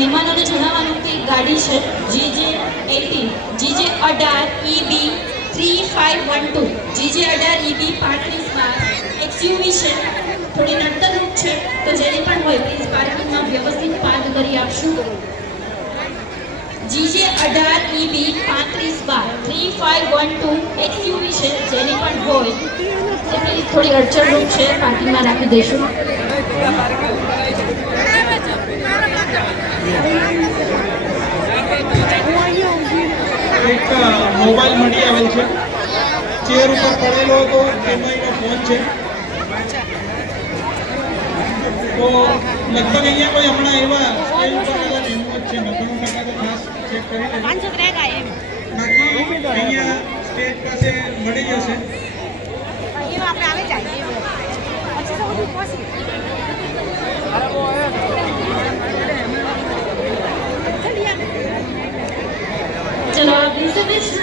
મહેમાનોને જણાવવાનું કે ગાડી છે GJ18 GJ18 EB 3512 GJ18 EB 3512 XUV છે, થોડી નડતર રૂપ છે, તો જેની પણ હોય પ્લીઝ પાર્કિંગમાં વ્યવસ્થિત પાર્ક કરી આપશું. GJ18 EB 3512 3512 XUV છે, જેની પણ હોય તે પ્લીઝ થોડી અડચણરૂપ છે, પાર્કિંગમાં રાખી દઈશું. એક મોબાઈલ મળી આવેલ છે, ચેર ઉપર પડેલો હતો, તેમાં એનો ફોન છે. તો લગભગ અહીંયા કોઈ હમણાં એવા સ્ટેજ ઉપર કદાચ એનું જ છે, 99% તો ખાસ ચેક કરી લેજો. બાકી અહીંયા સ્ટેજ પાસે મળી જશે. ચલો, આ રિઝર્વેશન